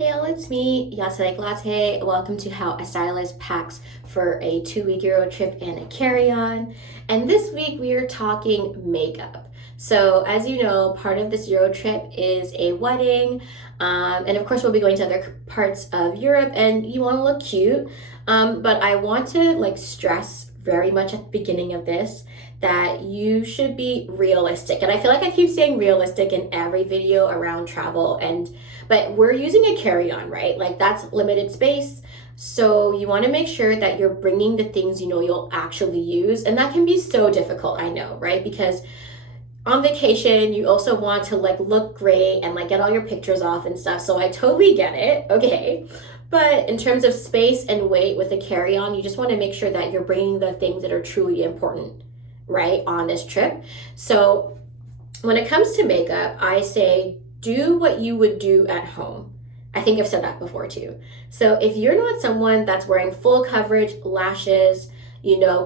Hey y'all, it's me, Yatsai Latte. Welcome to How a Stylist Packs for a 2-week Euro trip and a carry-on. And this week we are talking makeup. So as you know, part of this Euro trip is a wedding. And of course we'll be going to other parts of Europe and you want to look cute. But I want to stress very much at the beginning of this that you should be realistic. And I feel like I keep saying realistic in every video around travel but we're using a carry-on, right? That's limited space. So you want to make sure that you're bringing the things you know you'll actually use. And that can be so difficult, I know, right? Because on vacation, you also want to look great and get all your pictures off and stuff. So I totally get it, okay? But in terms of space and weight with a carry-on, you just want to make sure that you're bringing the things that are truly important, right, on this trip. So when it comes to makeup, I say do what you would do at home. I think I've said that before too. So if you're not someone that's wearing full coverage lashes,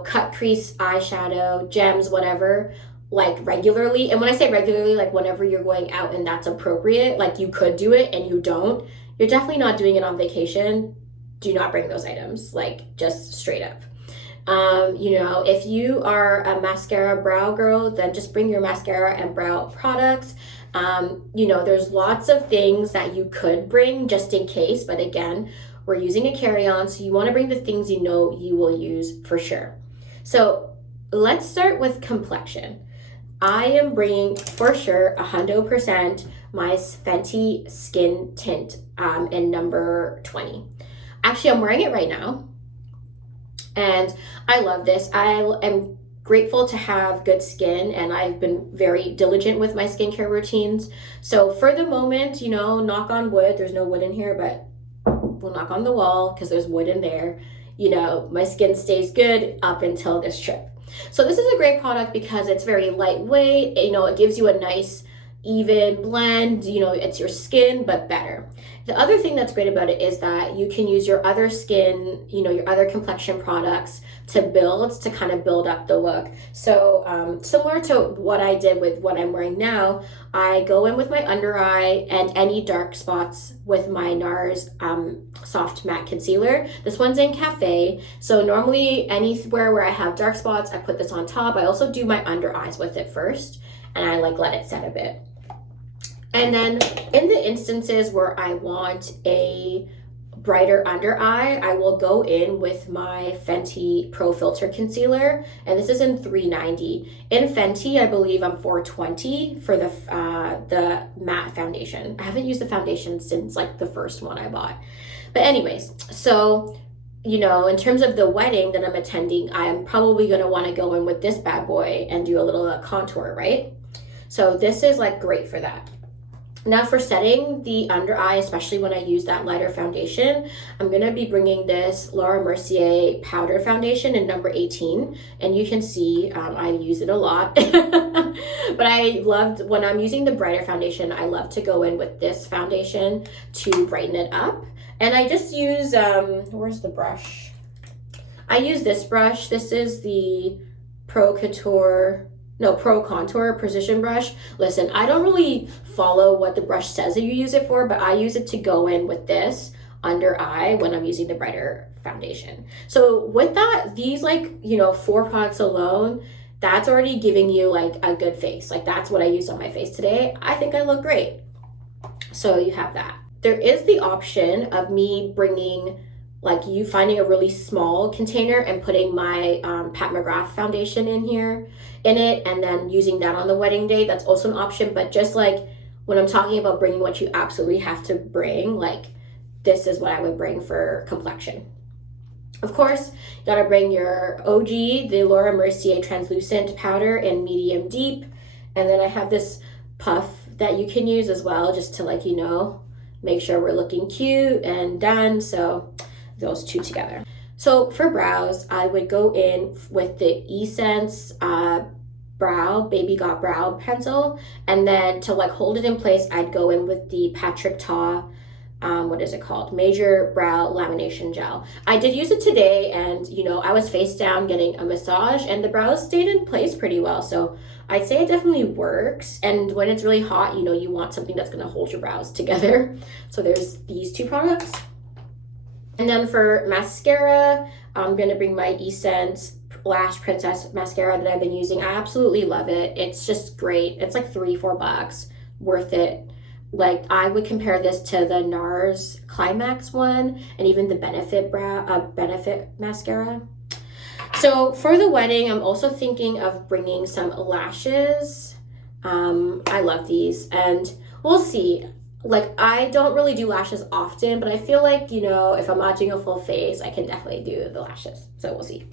cut crease eyeshadow, gems, whatever, regularly, and when I say regularly, whenever you're going out and that's appropriate, you could do it and you don't, you're definitely not doing it on vacation. Do not bring those items, just straight up. If you are a mascara brow girl, then just bring your mascara and brow products. There's lots of things that you could bring just in case, but again, we're using a carry-on, so you want to bring the things you know you will use for sure. So let's start with complexion. I am bringing for sure 100% my Fenty Skin Tint in number 20. Actually, I'm wearing it right now. And I love this. I am grateful to have good skin, and I've been very diligent with my skincare routines. So for the moment, knock on wood, there's no wood in here, but we'll knock on the wall because there's wood in there. My skin stays good up until this trip. So this is a great product because it's very lightweight. It gives you a nice even blend. It's your skin, but better. The other thing that's great about it is that you can use your other skin, your other complexion products to kind of build up the look. So similar to what I did with what I'm wearing now, I go in with my under eye and any dark spots with my Nars soft matte concealer. This one's in Cafe. So normally anywhere where I have dark spots, I put this on top. I also do my under eyes with it first, and I let it set a bit. And then in the instances where I want a brighter under eye, I will go in with my Fenty Pro Filter Concealer, and this is in $3.90. In Fenty, I believe I'm $4.20 for the matte foundation. I haven't used the foundation since the first one I bought. But anyways, so in terms of the wedding that I'm attending, I'm probably going to want to go in with this bad boy and do a little contour, right? So this is great for that. Now for setting the under eye, especially when I use that lighter foundation, I'm going to be bringing this Laura Mercier powder foundation in number 18. And you can see I use it a lot. But I loved, when I'm using the brighter foundation, I love to go in with this foundation to brighten it up. And I just use, where's the brush? I use this brush. This is the Pro Contour Precision Brush. Listen, I don't really follow what the brush says that you use it for, but I use it to go in with this under eye when I'm using the brighter foundation. So with that, these 4 products alone, that's already giving you a good face. That's what I used on my face today. I think I look great. So you have that. There is the option of me bringing you finding a really small container and putting my Pat McGrath foundation in it, and then using that on the wedding day. That's also an option. But just when I'm talking about bringing what you absolutely have to bring, this is what I would bring for complexion. Of course, you gotta bring your OG, the Laura Mercier Translucent powder in medium deep. And then I have this puff that you can use as well, just to make sure we're looking cute and done. So those two together. So for brows, I would go in with the Essence Baby Got Brow pencil, and then to hold it in place, I'd go in with the Patrick Ta what is it called? Major Brow Lamination Gel. I did use it today, and you know, I was face down getting a massage and the brows stayed in place pretty well. So I'd say it definitely works. And when it's really hot, you know, you want something that's gonna hold your brows together. So there's these two products. And then for mascara, I'm gonna bring my Essence Lash Princess mascara that I've been using. I absolutely love it. It's just great. It's like $3-4, worth it. Like, I would compare this to the Nars Climax one and even the Benefit mascara. So for the wedding, I'm also thinking of bringing some lashes. I love these, and we'll see. Like, I don't really do lashes often, but I feel like, you know, if I'm not doing a full face, I can definitely do the lashes. So we'll see.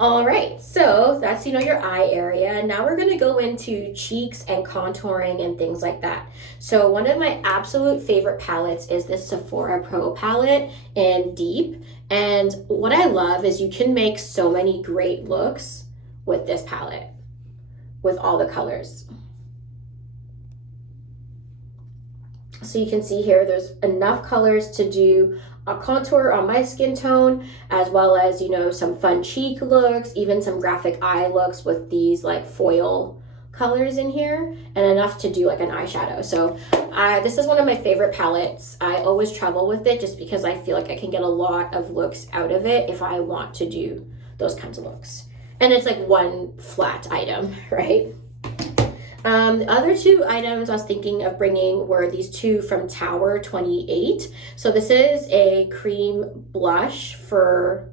All right, so that's, you know, your eye area. Now we're gonna go into cheeks and contouring and things like that. So one of my absolute favorite palettes is this Sephora Pro palette in Deep. And what I love is you can make so many great looks with this palette, with all the colors. So you can see here, there's enough colors to do a contour on my skin tone, as well as, you know, some fun cheek looks, even some graphic eye looks with these like foil colors in here, and enough to do like an eyeshadow. So this is one of my favorite palettes. I always travel with it just because I feel like I can get a lot of looks out of it if I want to do those kinds of looks. And it's like one flat item, right? The other two items I was thinking of bringing were these two from Tower 28. So this is a cream blush for,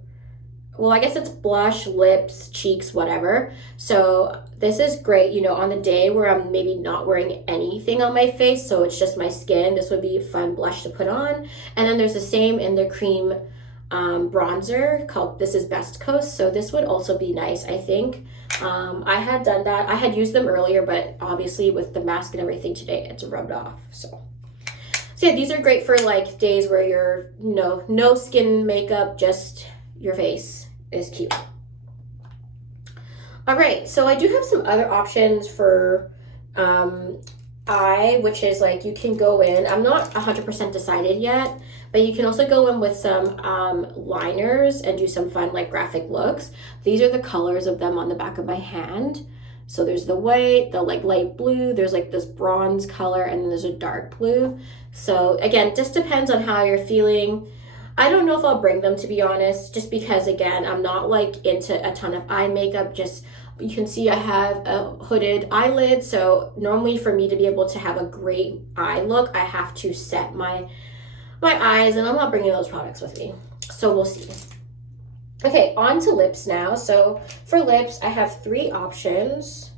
well, I guess it's blush, lips, cheeks, whatever. So this is great, you know, on the day where I'm maybe not wearing anything on my face, so it's just my skin. This would be a fun blush to put on. And then there's the same in the cream bronzer called This Is Best Coast. So this would also be nice, I think. I had done that. I had used them earlier, but obviously with the mask and everything today, it's rubbed off. So yeah, these are great for like days where you're, you know, no skin makeup, just your face is cute. All right, so I do have some other options for eye, which is like you can go in, I'm not 100% decided yet, but you can also go in with some liners and do some fun like graphic looks. These are the colors of them on the back of my hand. So there's the white, the like light blue, there's like this bronze color, and then there's a dark blue. So again, just depends on how you're feeling. I don't know if I'll bring them, to be honest, just because again, I'm not like into a ton of eye makeup. Just, you can see I have a hooded eyelid, so normally for me to be able to have a great eye look, I have to set my eyes, and I'm not bringing those products with me. So we'll see. Okay, on to lips now. So for lips, I have 3 options.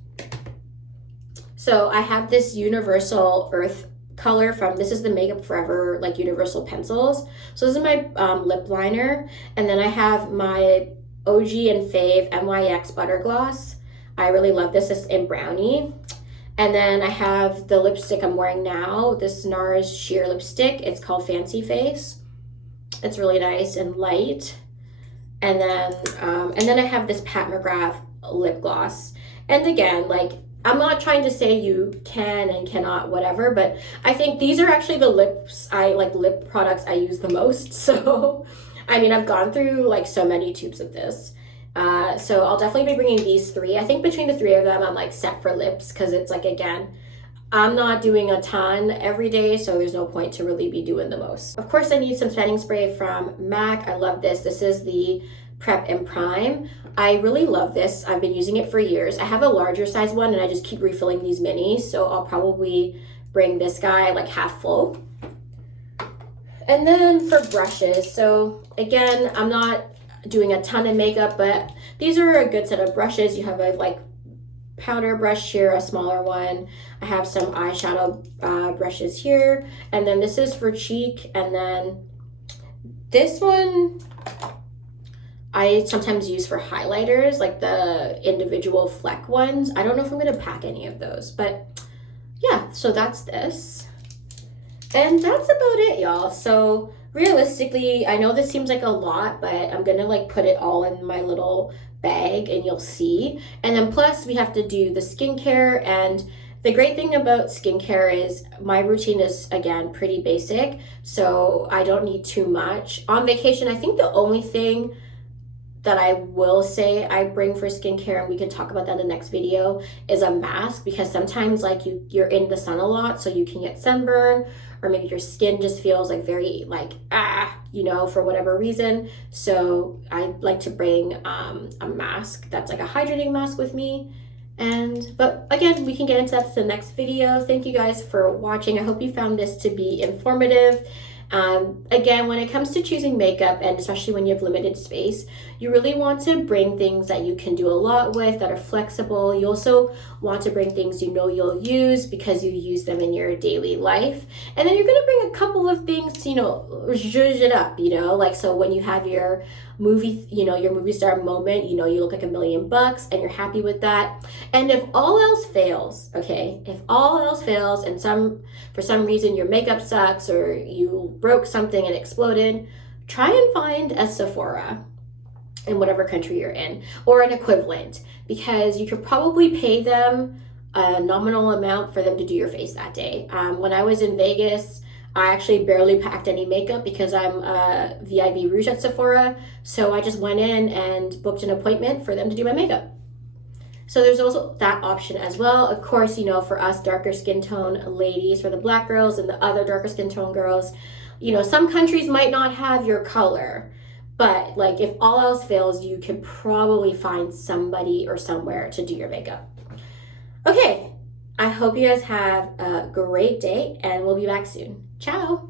So I have this Universal Earth color from, this is the Makeup Forever like universal pencils. So this is my lip liner, and then I have my OG and fave NYX butter gloss. I really love this. It's in brownie. And then I have the lipstick I'm wearing now, this Nars sheer lipstick. It's called Fancy Face. It's really nice and light. And then I have this Pat McGrath lip gloss. And again, like, I'm not trying to say you can and cannot whatever, but I think these are actually the lip products I use the most. So I mean, I've gone through like so many tubes of this. So I'll definitely be bringing these 3. I think between the 3 of them, I'm like set for lips, because it's like, again, I'm not doing a ton every day, so there's no point to really be doing the most. Of course, I need some setting spray from MAC. I love this. This is the Prep and Prime. I really love this. I've been using it for years. I have a larger size one, and I just keep refilling these minis, so I'll probably bring this guy like half full. And then for brushes, so again, I'm not doing a ton of makeup, but these are a good set of brushes. You have a like powder brush here, a smaller one. I have some eyeshadow brushes here, and then this is for cheek, and then this one I sometimes use for highlighters, like the individual fleck ones. I don't know if I'm gonna pack any of those, but yeah, so that's this. And that's about it, y'all. So realistically, I know this seems like a lot, but I'm gonna like put it all in my little bag and you'll see. And then plus we have to do the skincare, and The great thing about skincare is my routine is, again, pretty basic, so I don't need too much. On vacation, I think the only thing that I will say I bring for skincare, and we can talk about that in the next video, is a mask, because sometimes like you're in the sun a lot, so you can get sunburn, or maybe your skin just feels like very like for whatever reason. So I like to bring a mask that's like a hydrating mask with me. But again, we can get into that to the next video. Thank you guys for watching. I hope you found this to be informative. Again, when it comes to choosing makeup, and especially when you have limited space, you really want to bring things that you can do a lot with, that are flexible. You also want to bring things you know you'll use because you use them in your daily life. And then you're going to bring a couple of things to, zhuzh it up, like, so when you have your movie, your movie star moment, you look like $1,000,000 and you're happy with that. And if all else fails, if all else fails and for some reason your makeup sucks or you broke something and exploded, try and find a Sephora in whatever country you're in, or an equivalent, because you could probably pay them a nominal amount for them to do your face that day. When I was in Vegas, I actually barely packed any makeup because I'm a VIB Rouge at Sephora, so I just went in and booked an appointment for them to do my makeup. So there's also that option as well. Of course, for us darker skin tone ladies, for the black girls and the other darker skin tone girls, some countries might not have your color, but like if all else fails, you can probably find somebody or somewhere to do your makeup. Okay, I hope you guys have a great day, and we'll be back soon. Ciao!